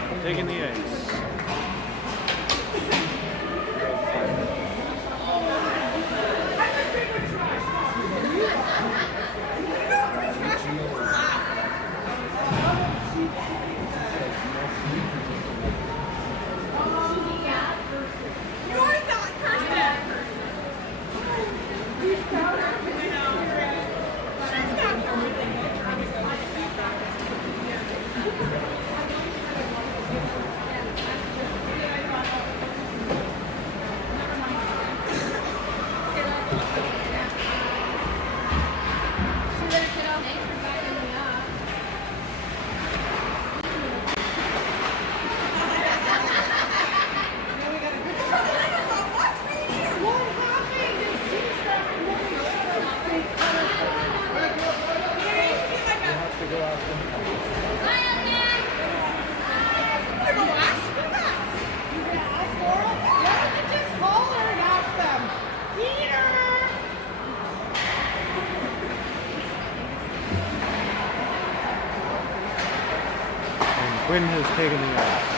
right, taking the ice. Quinn has taken the ice.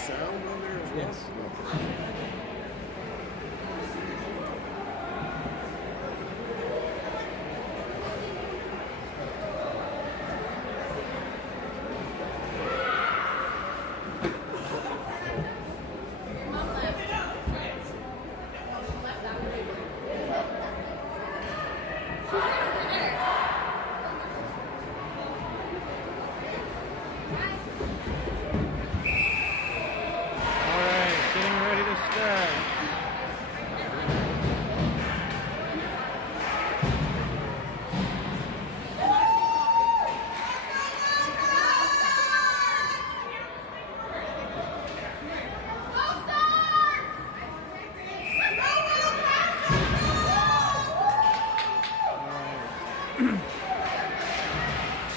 Sound on there as well? Yes.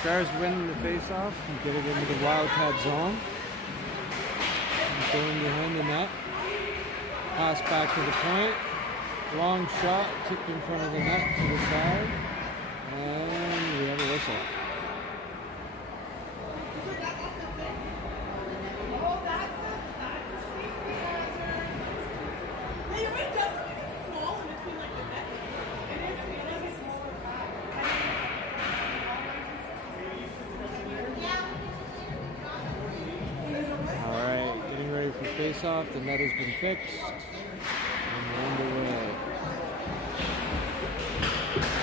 Stars winning the face-off and get it into the Wildcat zone. And going behind the net. Pass back to the point. Long shot, tipped in front of the net to the side. And we have a whistle. All right. face-off. The net has been fixed. And we're underway.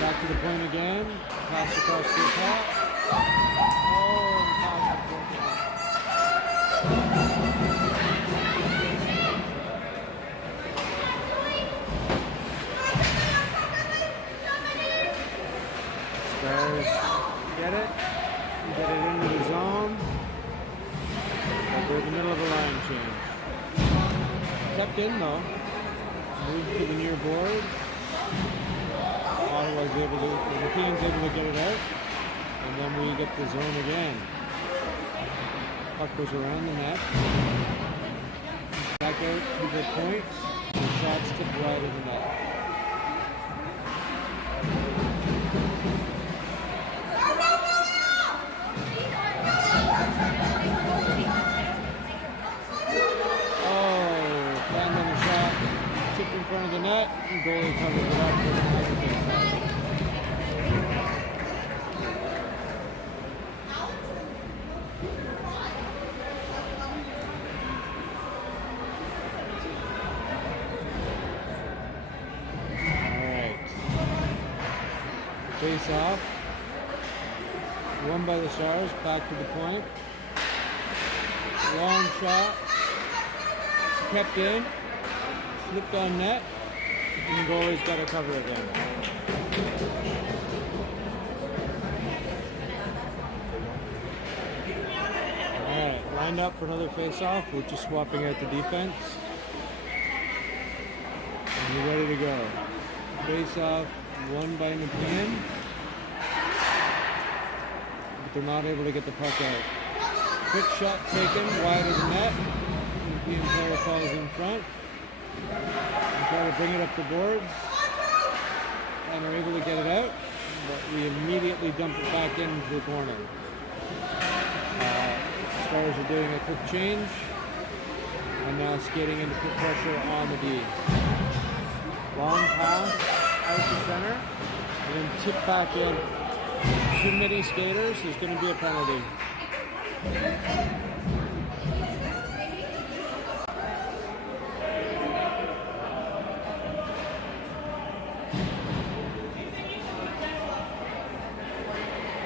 Back to the point again. Pass across the top. Oh, and pass up broken off. Stars get it. Get it into the zone. But we're in the middle of a line change. Kept in though. Moved to the near boards. Ottawa's able to, the Nepean's able to get it out. And then we get the zone again. Puck goes around the net. Back out to the point. And shots tipped wide of the net. In front of the net, and goalie covers it up with another face. Alright. Face off. Won by the Stars, back to the point. Long shot. Kept in. Flipped on net, and the goalie's got to cover again. Alright, lined up for another face-off. We're just swapping out the defense. And we're ready to go. Face-off, won by Nepean. But they're not able to get the puck out. Quick shot taken, wide of the net. Nepean player falls in front. And try to bring it up the boards, and are able to get it out, but we immediately dump it back into the corner. Stars are doing a quick change, and now skating into quick pressure on the D. Long pass out to center, and then tip back in. Too many skaters, there's going to be a penalty.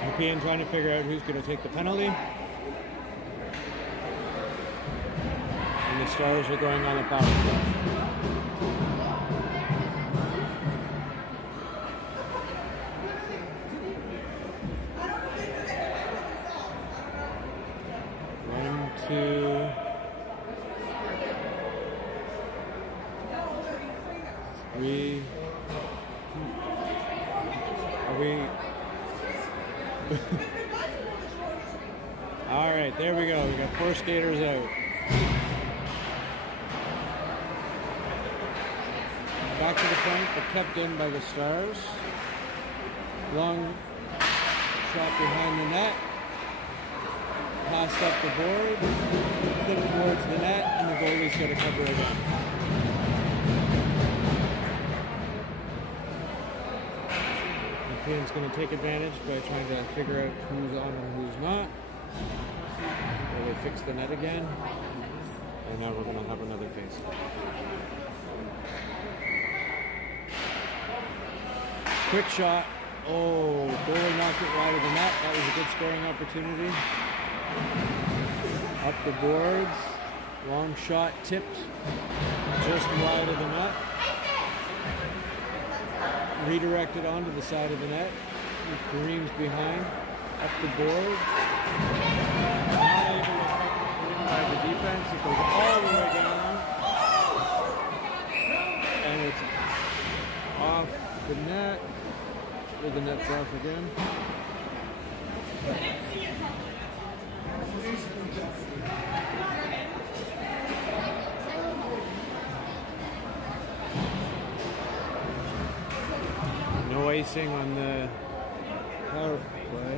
Nepean trying to figure out who's going to take the penalty. And the Stars are going on a power play. One, two, three. Are we... All right, there we go. We got 4 skaters out. Back to the point, but kept in by the Stars. Long shot behind the net. Passed up the board. Flipped towards the net, and the goalie's got to cover it up. Nepean's going to take advantage by trying to figure out who's on and who's not. Well, they fix the net again, and now we're going to have another face. Quick shot. Oh, goalie knocked it wide of the net. That was a good scoring opportunity. Up the boards. Long shot tipped just wide of the net. Redirected onto the side of the net. Kareem's behind. Up the boards. Not able to win by the defense. It goes all the way down. And it's off the net. Or the net's off again. No icing on the power play.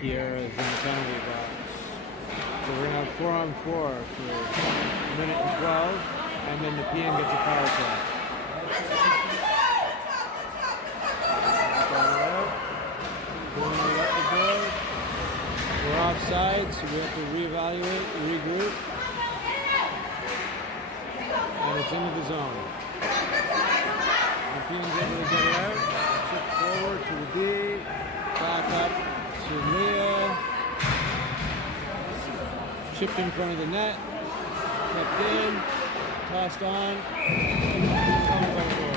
Kiera's in the penalty box. So we're going to have 4-on-4 for a minute and 12, and then Nepean gets a power play. Got it out. Going up the board. We're offside, so we have to reevaluate, regroup. And it's into the zone. Nepean's able to get it out. Chip forward to the D. Back up to Leah. Chipped in front of the net. Kept in. Tossed on. Comes on board.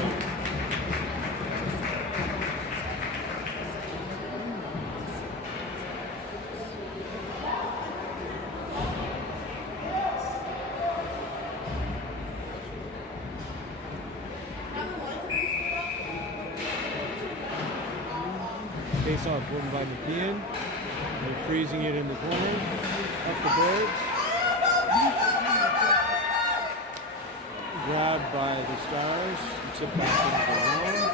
Face off won by Nepean. They're freezing it in the corner. Up the boards. Grabbed by the Stars. Tipped back into the zone.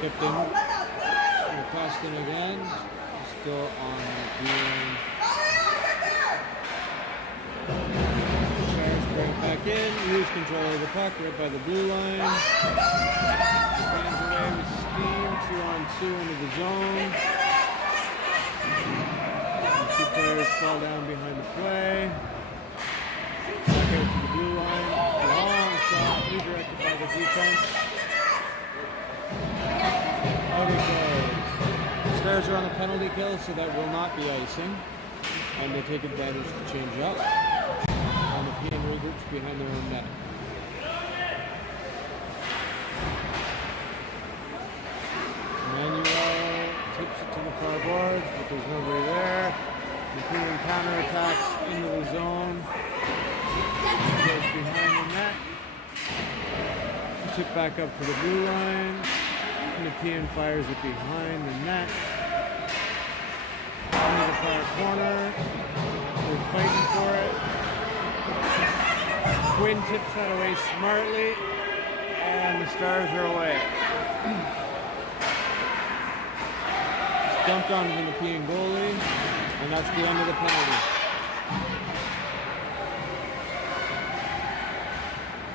Tipped in. Tossed in again. Still on Nepean. Stars bring it back in. Lose control of the puck right by the blue line. Fans away with steam. 2-on-2 into the zone. Two players fall down behind the play. Back out to the blue line. Long shot, redirected by the defense. Out it goes. Stars are on a penalty kill, so that will not be icing. And they take advantage to change up. And the Nepean regroups behind their own net. Manuel tips it to the far boards, but there's nobody there. Nepean counterattacks into the zone. Goes behind the net. Tip back up to the blue line. Nepean fires it behind the net. Into the far corner. They're fighting for it. Quinn tips that away smartly. And the Stars are away. Dumped onto the Nepean goalie, and that's the end of the penalty.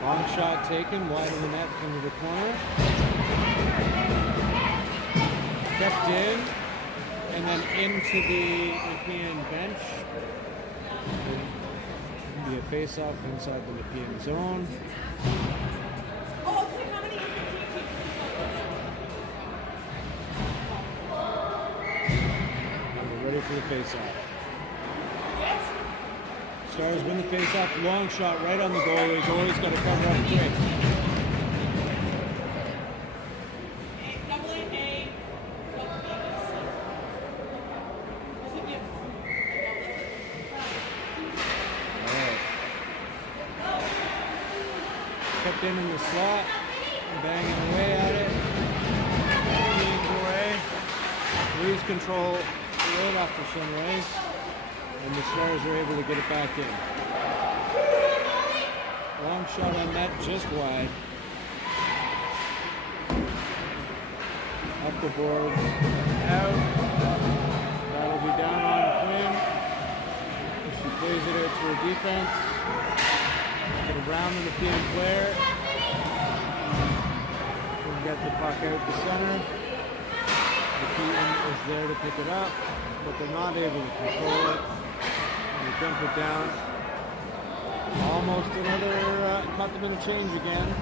Long shot taken, wide of the net into the corner. Kept in, and then into the Nepean bench. It'll be a face-off inside the Nepean zone. Ready for the face-off. Stars win the face-off. Long shot right on the goalie. Goalie's got to cover up quick. Right. Kept in the slot. Banging away at it. Away. Lose control right after Sunrise, and the Stars are able to get it back in. Long shot on net, just wide. Up the boards, out. That'll be down on Quinn. She plays it out to her defense. Get around the Nepean player. We'll get the puck out the center. Nepean is there to pick it up, but they're not able to control it. And they dump it down. Almost another, caught them in a change again.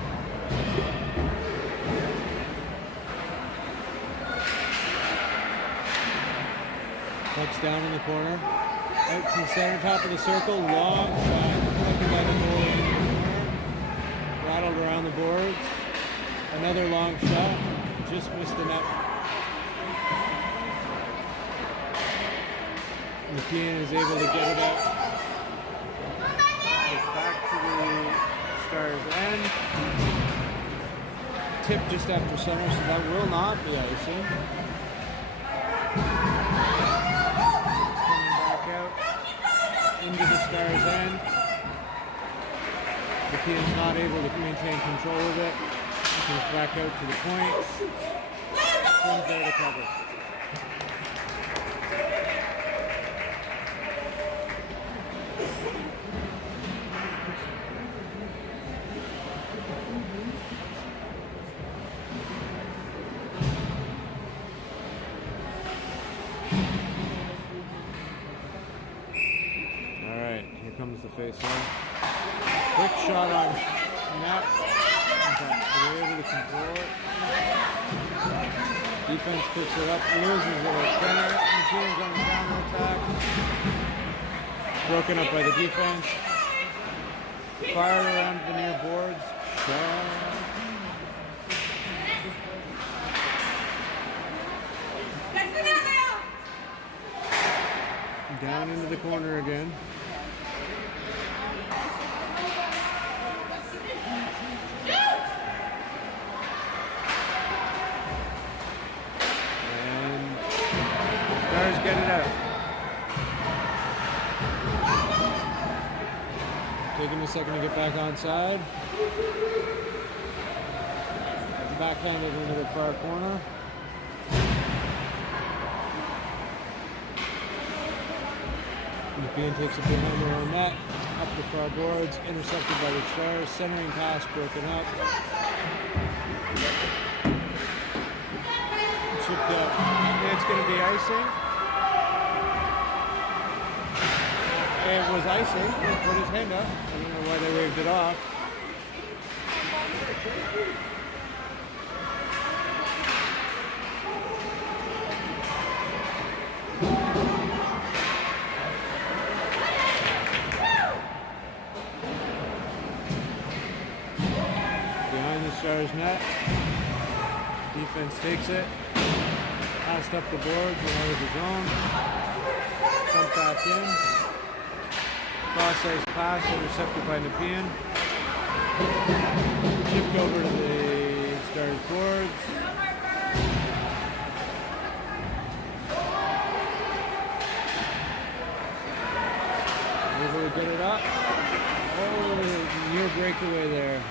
Puck's down in the corner. Out to the center, top of the circle. Long shot, deflected by the goalie in the corner. Rattled around the boards. Another long shot. Just missed the net. Nepean is able to get it up. It's back to the Stars' end. Tip just after center, so that will not be icing. It's coming back out into the Stars' end. Nepean's not able to maintain control of it. It comes back out to the point. Comes there to cover. comes the face off. Quick shot on net, but they're able to control it. Defense picks it up, loses it at center. Nepean's on the counter attack. Broken up by the defense. Fired around the near boards. Shot. Down into the corner again. And Stars get it out. Taking a second to get back onside. Backhanded into the far corner. Nepean takes it behind their own net, up the far boards, intercepted by the Stars, centering pass broken up. Chipped up. It's going to be icing. It was icing. He put his hand up. I don't know why they waved it off. Stars net. Defense takes it. Passed up the boards and out of the zone. Jump back in. Cross-ice pass intercepted by Nepean. Chipped over to the Stars boards. Able to get it up. Oh, near breakaway there.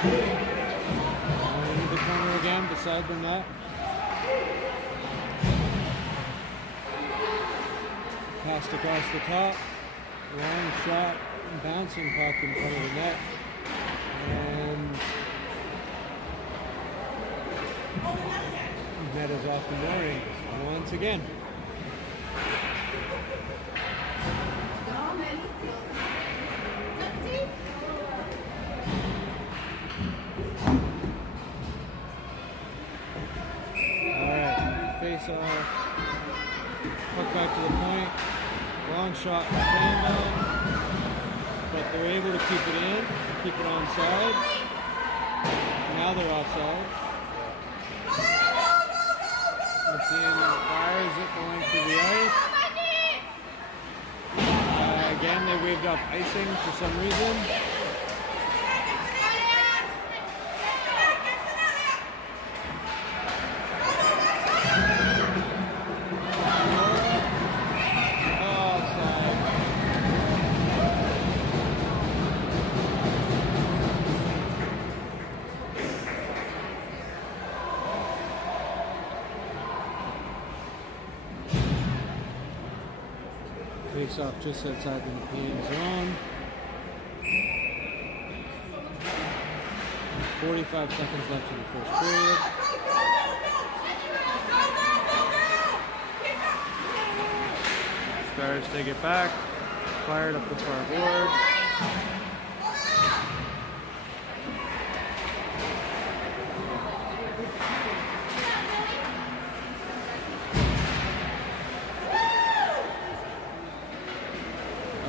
Into the corner again, beside the net. Passed across the top. Long shot, bouncing puck in front of the net. And net is off the mooring once again. Face off, puck back to the point, long shot by Fandon, but they're able to keep it in, keep it onside. Now they're offside. Nepean fires it the length of the ice. Again, they waved off icing for some reason. Face off just outside the Nepean zone. 45 seconds left in the first period. Stars take it back. Fired up the far boards.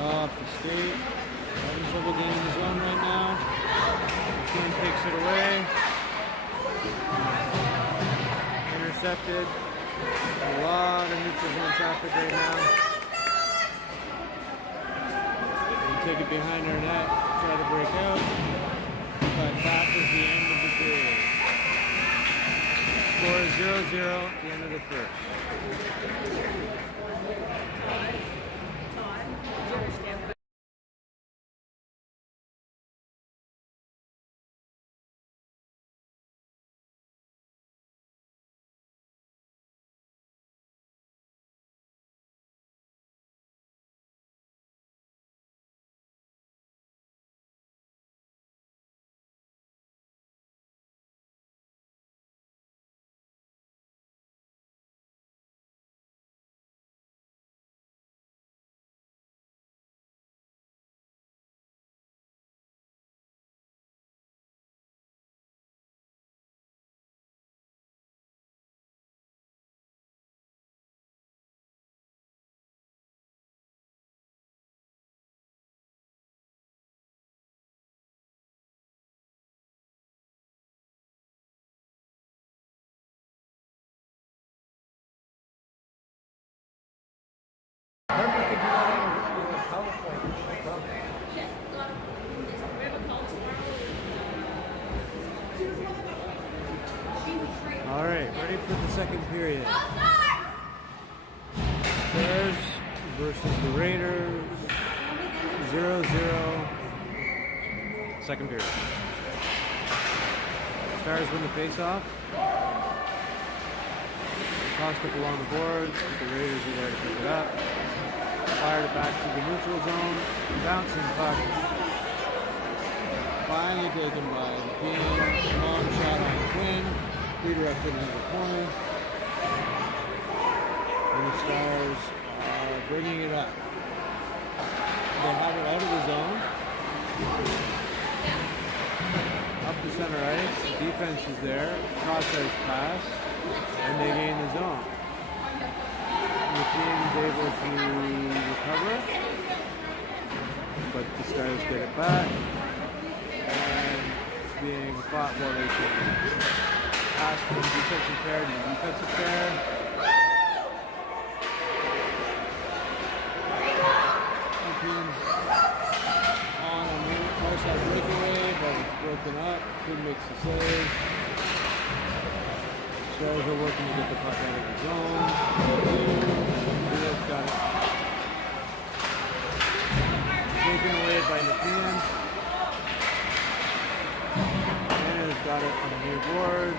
Off the skate. Having trouble getting in the zone right now. Nepean takes it away. Intercepted. A lot of neutral zone traffic right now. We take it behind our net, try to break out. But that is the end of the period. Score is 0-0 at the end of the first. for the second period. Stars versus the Raiders. 0-0. Second period. Stars win the face-off. Tossed up along the boards. The Raiders are there to pick it up. Fired it back to the neutral zone. Bouncing puck. Finally taken by Nepean. Long shot on Quinn. Redirected into the corner. And the Stars are bringing it up. They have it out of the zone. Up the center ice. Defense is there. Cross-ice pass. And they gain the zone. Nepean is able to recover. But the Stars get it back. And it's being fought while they can. Pass from defensive pair to defensive pair. Nepean's on a far side breakaway, but it's broken up. Quinn makes the save. Stars are working to get the puck out of the zone. Rios got it. Taken away by Nepean. Got it on the near board,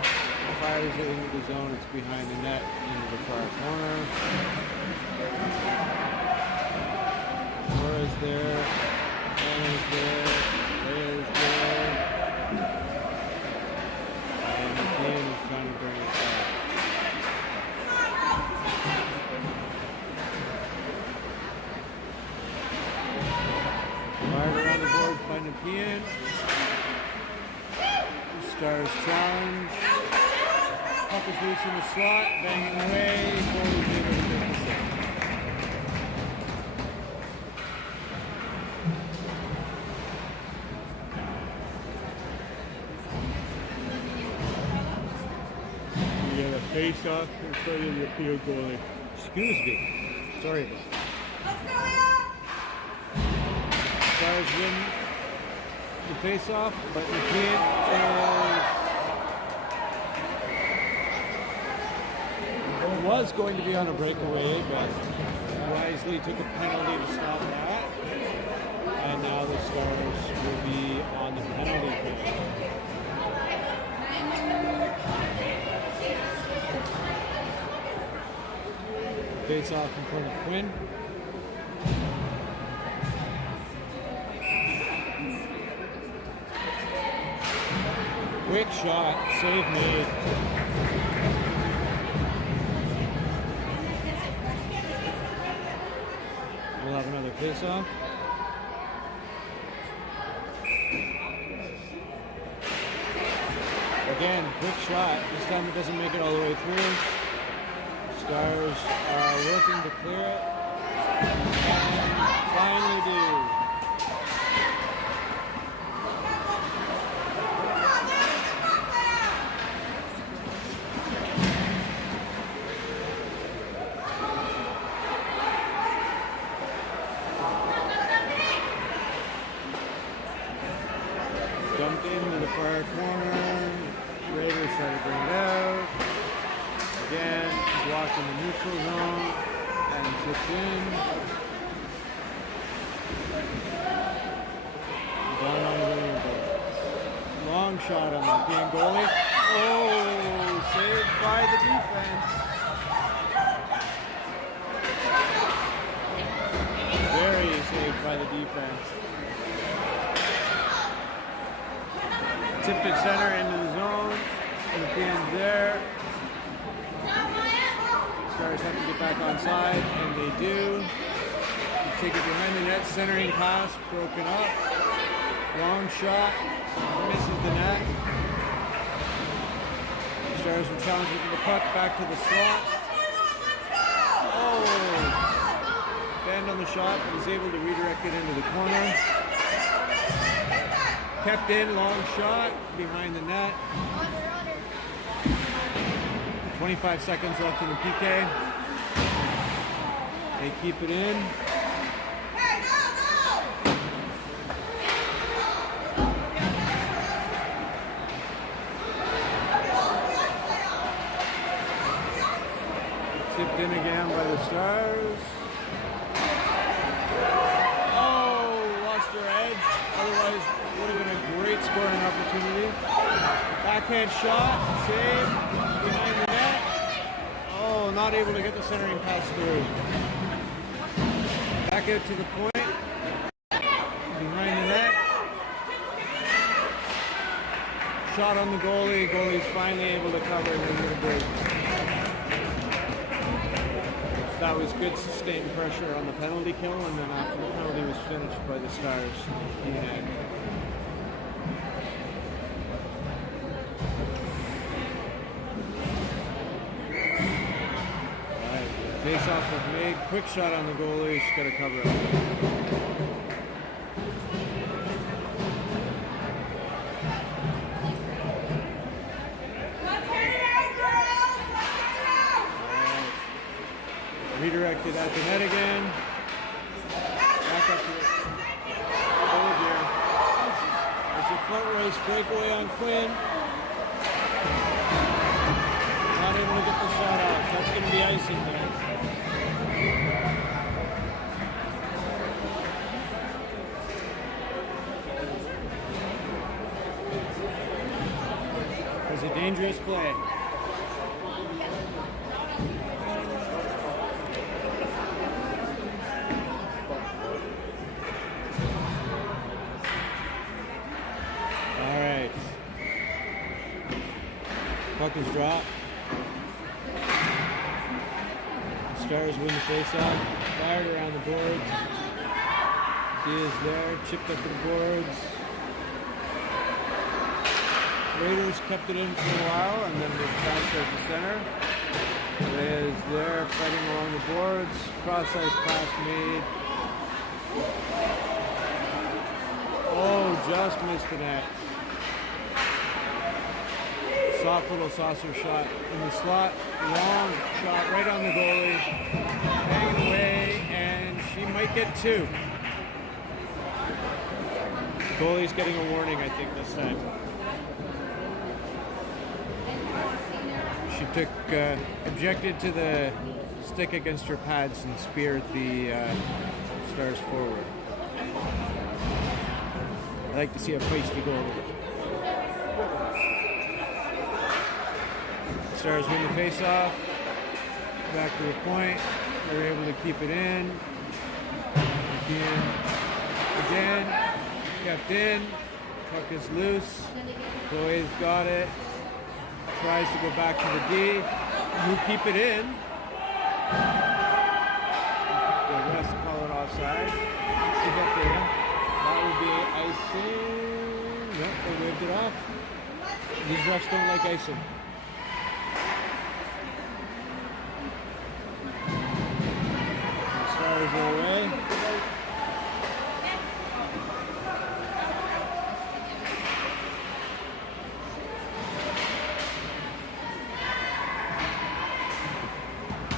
fires it into the zone, it's behind the net, into the far corner. Laura's there, Anna's there, Leah's there, and Nepean is trying to bring it back. Fired around the boards by Nepean. Stars challenge. Puck is loose in the slot, banging away. Goalie's able to make the save. You got a face off in front of your field goalie. Excuse me. Sorry about that. Stars win the face-off, but Nepean was going to be on a breakaway, but wisely took a penalty to stop that. And now the Stars will be on the penalty kill. Face-off in front of Quinn. Quick shot, save made. We'll have another face-off. Again, quick shot. This time it doesn't make it all the way through. Stars are working to clear it. And finally do. Dumped into the far corner. Raiders try to bring it out. Again, blocked in the neutral zone and tipped in. Down on the board. Long shot on the Nepean goalie. Oh, saved by the defense. Very saved by the defense. Tipped it center into the zone. Nepean's there. Stars have to get back on side, and they do. Take it behind the net, centering pass, broken up. Long shot, misses the net. Stars are challenging for the puck back to the slot. Oh! Bend on the shot, but is able to redirect it into the corner. Kept in, long shot, behind the net. 25 seconds left in the PK. They keep it in. in again by the Stars. Oh, lost their edge. Otherwise, would have been a great scoring opportunity. Backhand shot, save, behind the net. Oh, not able to get the centering pass through. Back out to the point, behind the net. Shot on the goalie. Goalie's finally able to cover and win the break. That was good sustained pressure on the penalty kill, and then after the penalty was finished by the Stars, he had. Alright, face-off was made. Quick shot on the goalie. She's got to cover it. Redirected at the net again. Back up to the goal here. It's a front race breakaway on Quinn. Not able to get the shot off. That's going to be icing there. It was a dangerous play. Puck is dropped. The Stars win the faceoff. Fired around the boards. D is there, chipped up to the boards. Raiders kept it in for a while, and then they bounced out the center. Ray is there, fighting along the boards. Cross-ice pass made. Oh, just missed the net. Soft little saucer shot in the slot. Long shot right on the goalie. Hanging away, and she might get two. The goalie's getting a warning, I think, this time. She objected to the stick against her pads and speared the Stars forward. I like to see a feisty goalie. Stars win the face-off. Back to the point. They're able to keep it in. Again. Kept in. Puck is loose. Chloe's got it. Tries to go back to the D. You keep it in. The refs call it offside. She got there. That would be icing. Yep, they waved it off. These refs don't like icing. Stars are away.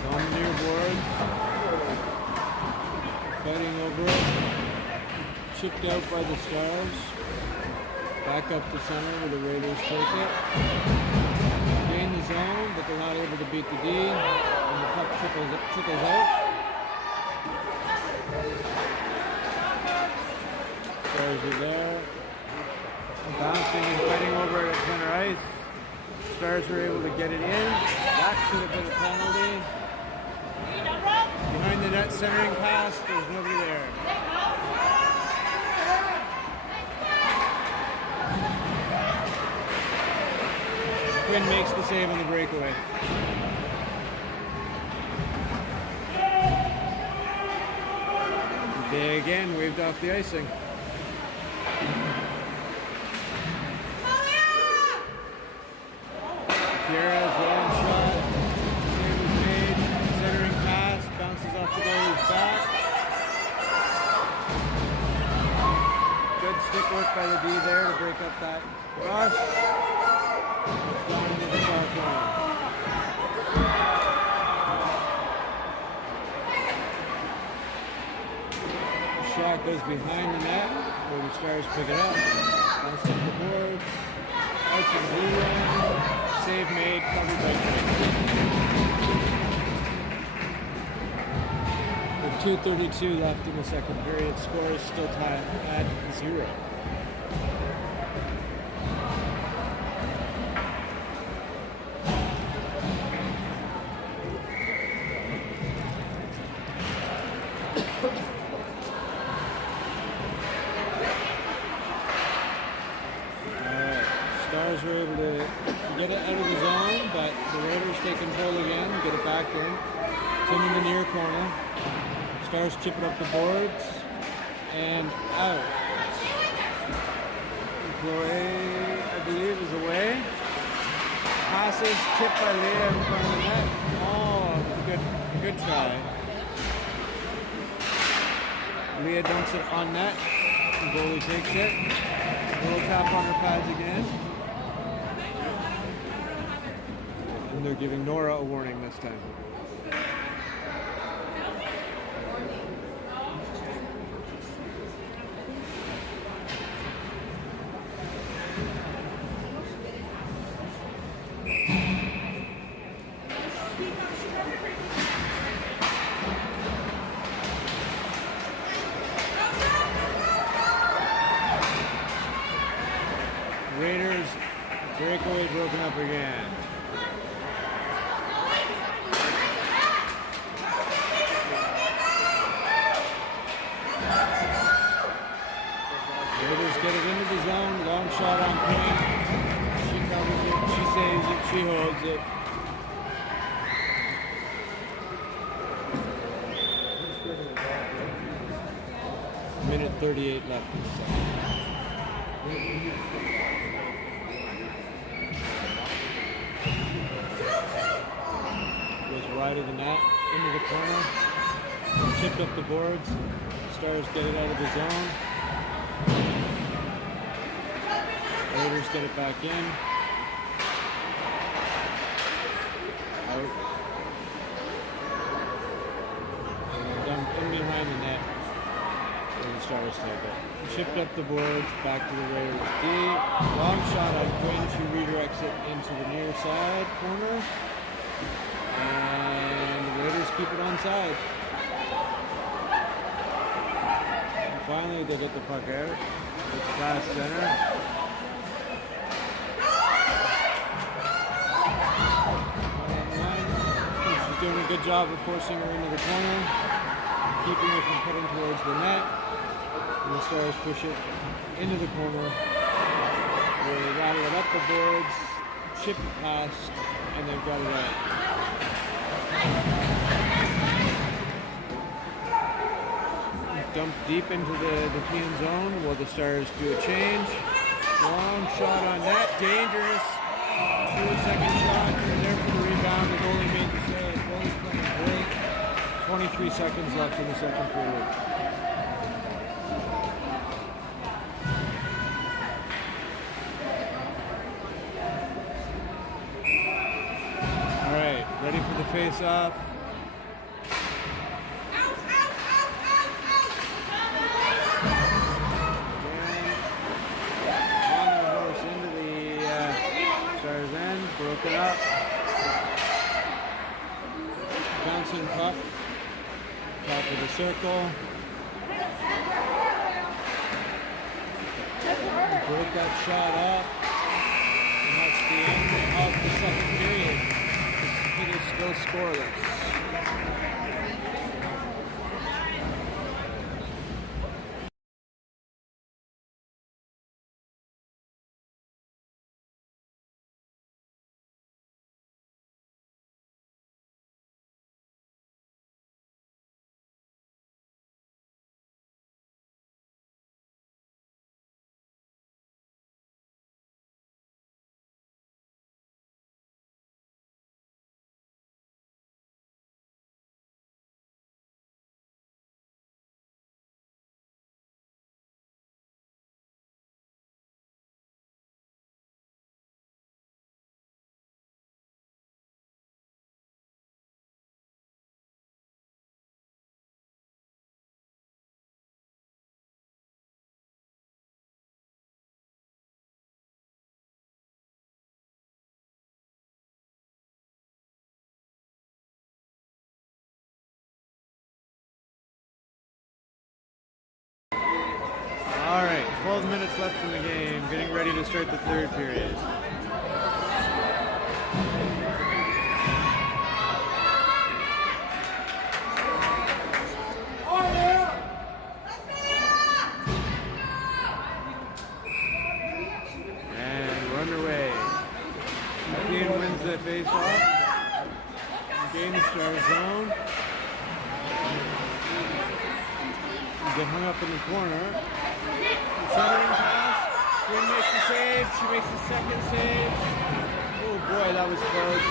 On the near boards. Fighting over it. Chipped out by the Stars. Back up to center where the Raiders take it. Gain the zone, but they're not able to beat the D. And the puck trickles out. Stars are there. Bouncing and fighting over it at center ice. Stars are able to get it in. That should have been a penalty. Behind the net centering pass, there's nobody there. Quinn makes the save on the breakaway. They again waved off the icing. Sierra's long shot. Save was made. Centering pass. Bounces off the goalie's back. Good stick work by the D there to break up that rush. Going into the foul corner. The shot goes behind the net where the Stars pick it up. Bounce up the boards. Out to the blue line. Save made, covered by Quinn. 2:32 left in the second period. Score is still tied at 0. Stars were able to get it out of the zone, but the Raiders take control again, get it back in. It's in the near corner. Stars chip it up the boards and out. Chloe, I believe, is away. Passes, chipped by Leah in front of the net. Oh, good try. Leah dumps it on net. The goalie takes it. A little tap on her pads again. And they're giving Nora a warning this time. Raiders breakaway broken up again. Raiders get it into the zone. Long shot on point. She covers it. She saves it. She holds it. Minute 38 left in the second. Goes wide of the net, into the corner, chipped up the boards. Stars get it out of the zone. Raiders get it back in. Out. And dumped in behind the net. And the Stars take it. Chipped up the boards, back to the Raiders D. Long shot on Quinn. She redirects it into the near side corner. And the Raiders keep it onside. And finally, they get the puck out. It's past center. She's doing a good job of forcing her into the corner, keeping her from putting towards the net. And the Stars push it into the corner. They rattle it up the boards, chip it past, and they've got it out. Dumped deep into the Nepean zone while the Stars do a change. Long shot on net, dangerous. To a second shot, they're there for the rebound. The goalie made the save. Goalie's playing great. 23 seconds left in the second period. All right, ready for the face-off. Broken up. Bouncing puck. Top of the circle. Break that shot up. And that's the end of the second period. It is still scoreless. minutes left in the game, getting ready to start the third period. And we're underway. Nepean wins the face-off. Game starts zone. Get hung up in the corner. Centering pass. Green makes the save. She makes the second save. Oh boy, that was close.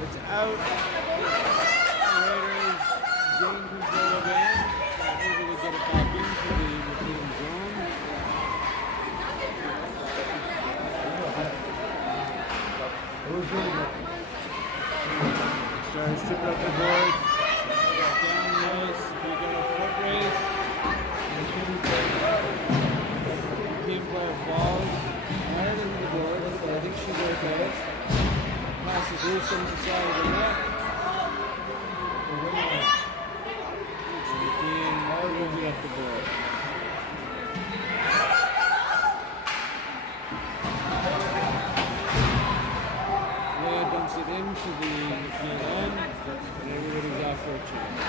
It's out. Raiders gain control of it. Able to get it back into the Nepean zone. Stars tripping up the board. Down loose. We got a foot race. Team player falls hard into the board, but I think she's okay. Passes loose on the side of the net. Nepean rolls it up the board. Leah dumps it into the Nepean end, and everybody's off for a chance.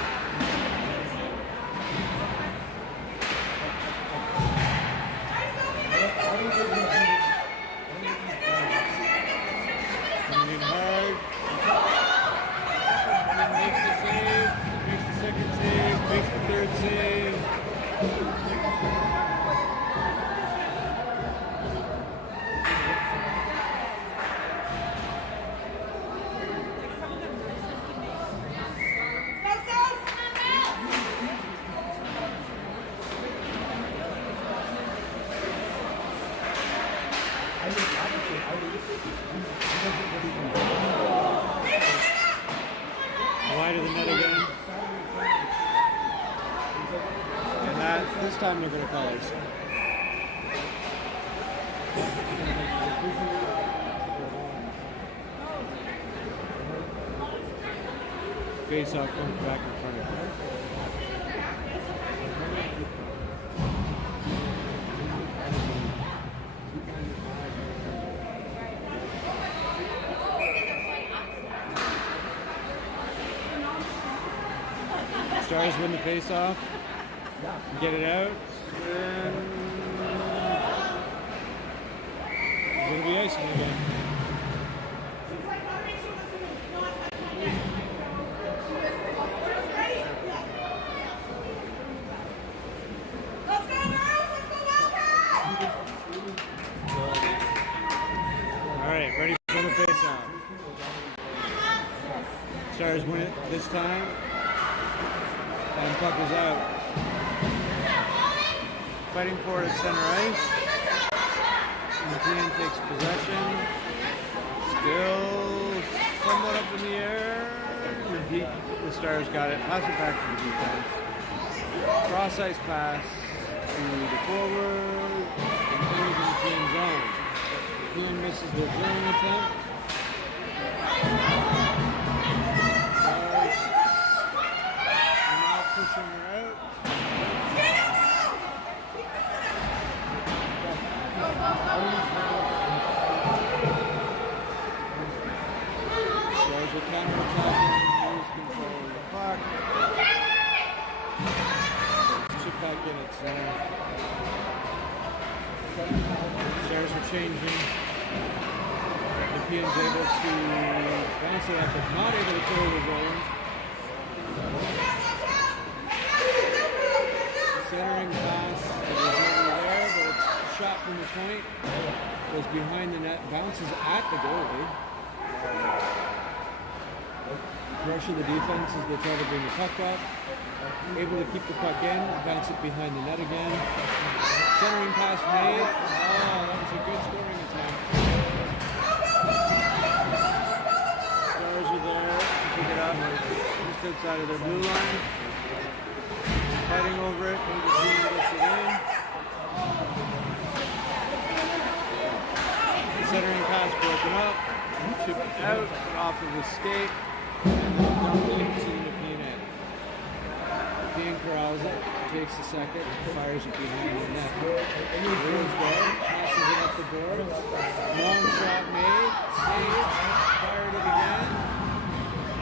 Coming in hard. And makes the save. Makes the second save. Makes the third save. Wide of the net again. And this time they're going to call it. Face off comes back in front of her. Stars win the face-off, get it out, and it's going to be icing again. All right, ready for the face-off. Stars win it this time. And puck is out. Fighting for it at center ice. Nepean takes possession. Still somewhat up in the air. The Stars got it. Pass it back to the defense. Cross ice pass to the forward. And into the Nepean zone. Nepean misses the zone attempt. Pushing her out. Stars are counter-attacking, lose control of the puck. Chip back in at center. Stars are changing. Nepean's able to bounce it up, but not able to clear the zone. Centering pass that was over there, but it's shot from the point. Goes behind the net, bounces at the goalie. Rush of the defense as they try to bring the puck up. Able to keep the puck in, bounce it behind the net again. Centering pass made. Oh, that was a good scoring attempt. Stars are there to pick it up just outside of their blue line. Fighting over it, maybe Nepean gets it in. The centering pass broken up, chipped out, off of the skate, and then dumped into the Nepean end. Nepean corrals it. takes a second, fires it behind the net. Reels there, passes it up the board. Long shot made, saved, fired it again.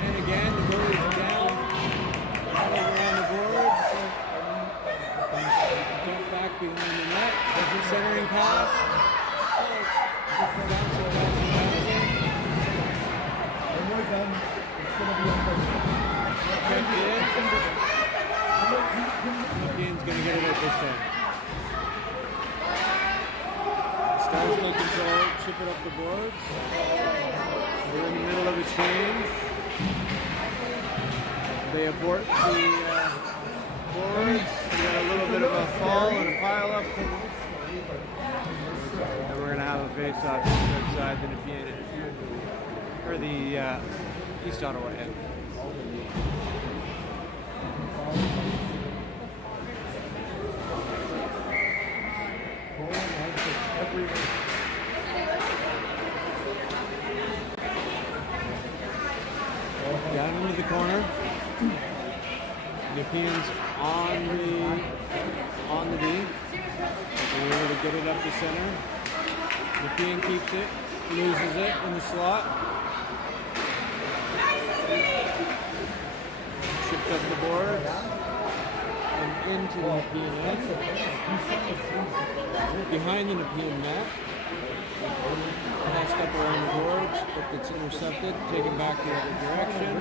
And again, the goalie's down. All around the board. Jump back behind the net. There's a centering pass. Bouncing. When we're done, it's going to be a Checked in. Nepean's going to get it out this time. Stars take control, chip it up the boards. We're in the middle of a change. They abort the forwards. We got a little bit of a fall and a pile up. And we're going to have a face-off just outside the Nepean end, or the East Ottawa end. Down into the corner. Nepean's on the D. We're able to get it up the center. Nepean keeps it, loses it in the slot. Chipped up the board and into the Nepean net. Behind the Nepean net. Passed up around the boards, but it's intercepted, taken back the other direction.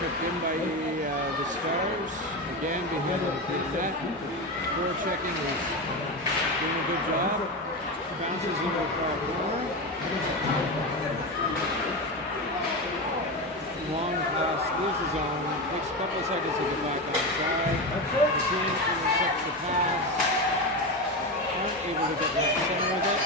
Picked in by the Stars. Again, behind the net. Forechecking is doing a good job. Bounces into the far corner. Long pass, leaves the zone. Takes a couple of seconds to get back outside. The team intercepts the pass. Aren't able to get that center with it.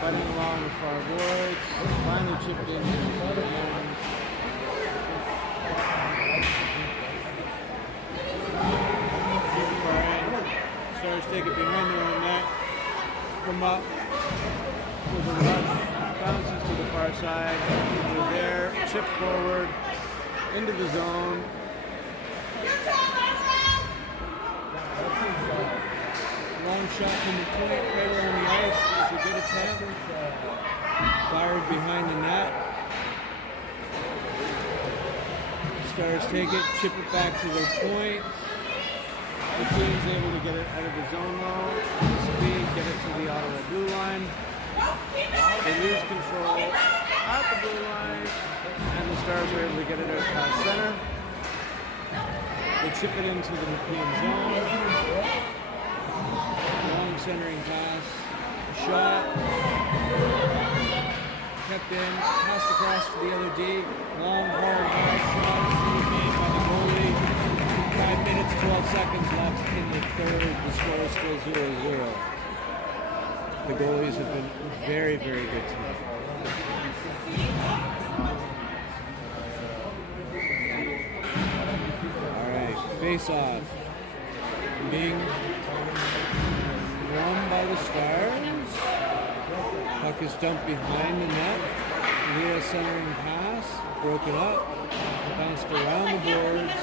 Fighting along the far boards. Finally chipped in at the end. Far end. Stars take it behind their own net. Come up with a rush. Bounces to the far side. Over there. Chip forward. Into the zone. Long shot from the point, right around the ice. It's a good attempt. Fired behind the net. Stars take it, chip it back to their point. The team's able to get it out of the zone low. Speed, get it to the Ottawa blue line. They lose control at the blue line, and the Stars are able to get it out past center. They chip it into the Nepean zone. Long centering pass, a shot, kept in, passed across to the other D, long hard shot, made by the goalie. 5 minutes, 12 seconds left in the third, the score is still 0-0. The goalies have been very, very good tonight. Alright, face off. Being won by the Stars. Puck is dumped behind the net. Leah centering pass. Broke it up. Bounced around the boards.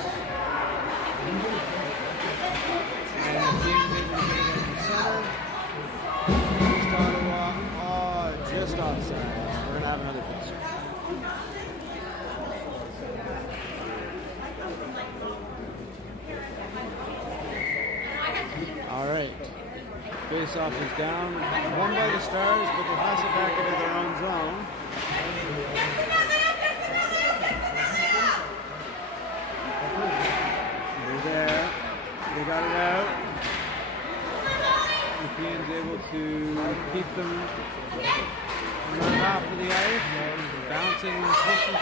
And the team able to get it in the center. East Ottawa, just offside. We're going to have another face. All right. Face-off is down. Won by the Stars, but they pass it back into their own zone. They're there. They got it out. Nepean's able to keep them on their half of the ice. Bouncing and pushing.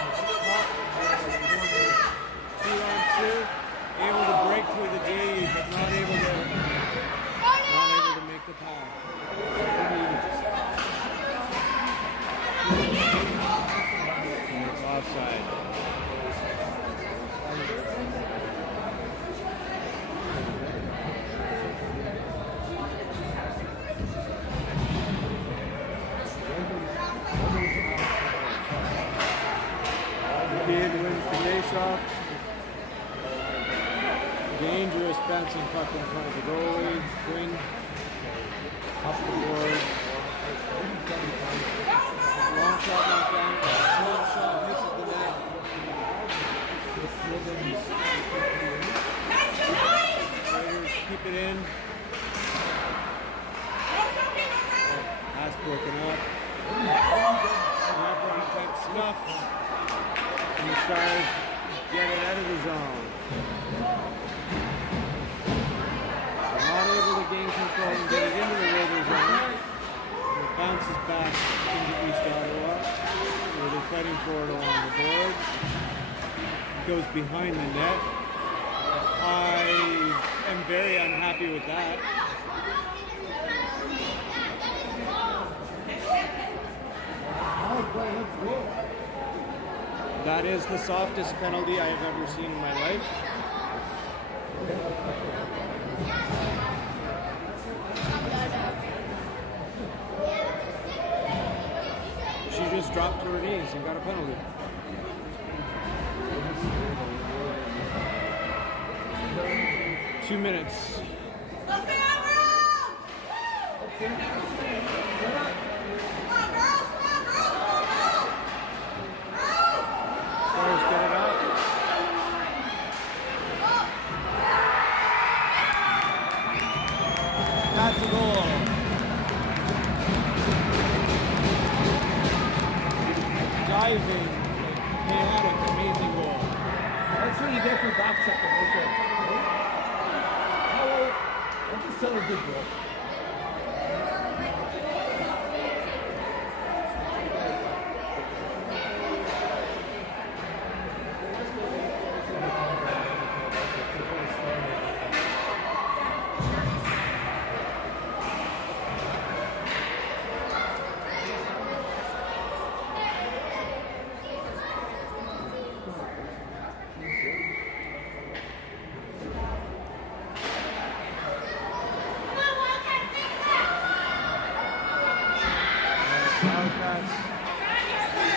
2-on-2. Able to break through the D, but not able to make the pass. And it's offside. Nepean wins the face-off. Dangerous bouncing puck in front of the goalie. Quinn up the board. Long shot knocked down. Long shot misses the net. Raiders keep it in. Pass broken up. Nepean gets stuffed. And the Stars get it out of the zone. Not able to gain control and get it into the Raider zone. It bounces back into East Ottawa, where they're fighting for it along the board. It goes behind the net. I am very unhappy with that. That is the softest penalty I have ever seen in my life. She just dropped to her knees and got a penalty. Two minutes. Stars get it up. That's a goal. Diving, chaotic, amazing goal. That's what you get for back checking right there. Hello. I'm just telling a good girl.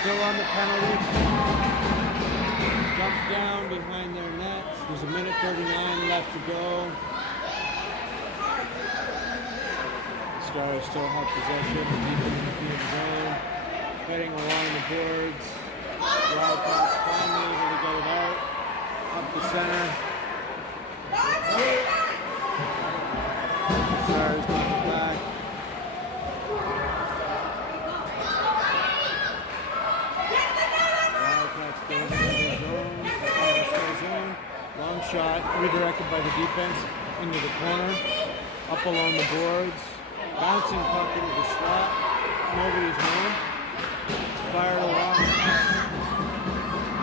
Still on the penalty. Jump down behind their net. There's a minute 39 left to go. The Stars still have possession deep in the Nepean zone. Fighting along the boards. Wildcats finally able to get it out. Up the center. The Stars get it back. Long shot redirected by the defense into the corner, up along the boards, bouncing puck into the slot. Nobody's home. Fired along.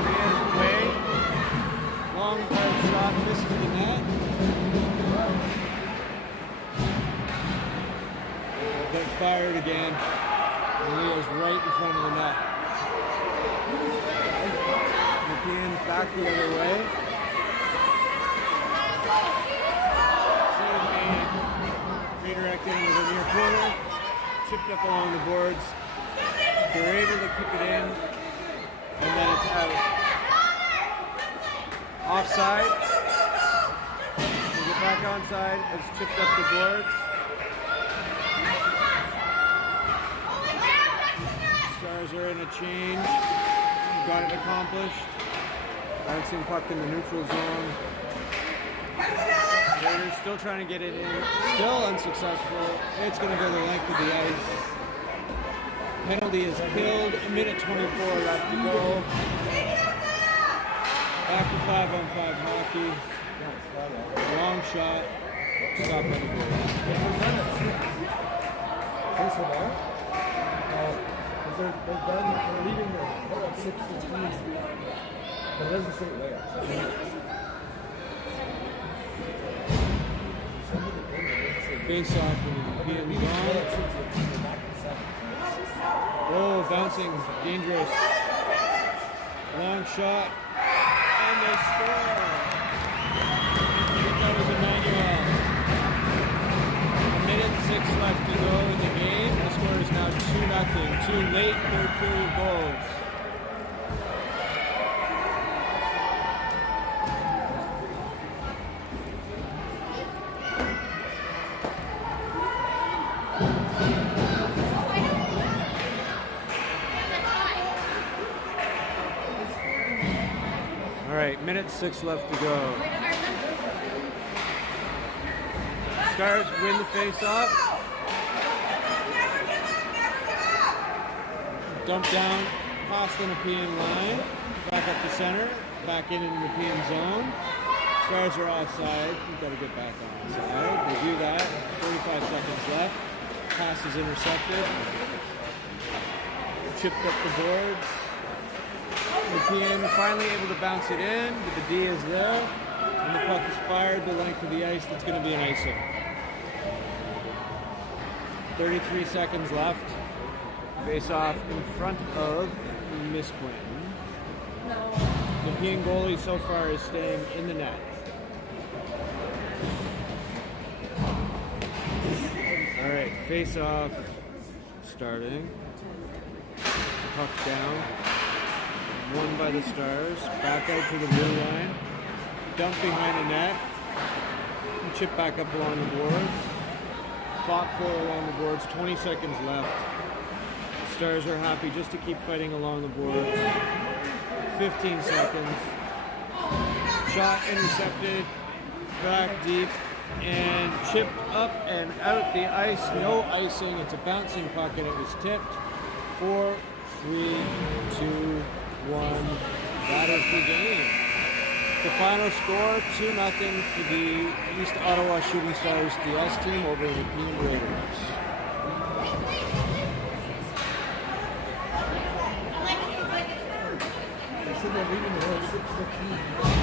Hands away. Long hard shot misses the net. Then fired again. And Leo's right in front of the net. Nepean back the other way. Save made. Redirected into the near corner. Chipped up along the boards. They're able to keep it in. And then it's out. Offside. We get back onside. It's chipped up the boards. Stars are in a change. Got it accomplished. Bouncing puck in the neutral zone. Raiders still trying to get it in. Still unsuccessful. It's going to go the length of the ice. Penalty is killed. A minute 24 left to go. Back to 5-on-5 hockey. Long shot. Stop by the goal. They're done. They're leaving the 6-15. But it doesn't say layout. Face off in the Nepean zone. Oh, bouncing, dangerous. Long shot, and they score. I think that was Emmanuel. A minute 6 left to go in the game. The score is now 2-0. 2 late third period goals. All right, minute 6 left to go. Stars win the face-off. Dump down past the Nepean line, back up the center, back into the Nepean zone. Stars are offside. You've got to get back onside. They do that. 45 seconds left. Pass is intercepted. Chipped up the boards. Nepean finally able to bounce it in, but the D is there. And the puck is fired the length of the ice. That's going to be an icing. 33 seconds left. Face off in front of Miss Quinn. Nepean goalie so far is staying in the net. All right, face off starting. Puck down. Won by the Stars. Back out to the blue line. Dump behind the net. And chip back up along the boards. Fought for along the boards. 20 seconds left. Stars are happy just to keep fighting along the boards. 15 seconds. Shot intercepted. Back deep. And chipped up and out the ice. No icing. It's a bouncing puck and it was tipped. 4, 3, 2, 1. That is the game. The final score, 2-0 for the East Ottawa Shooting Stars DS team over the Nepean Raiders. They said they're leaving the road 6-15.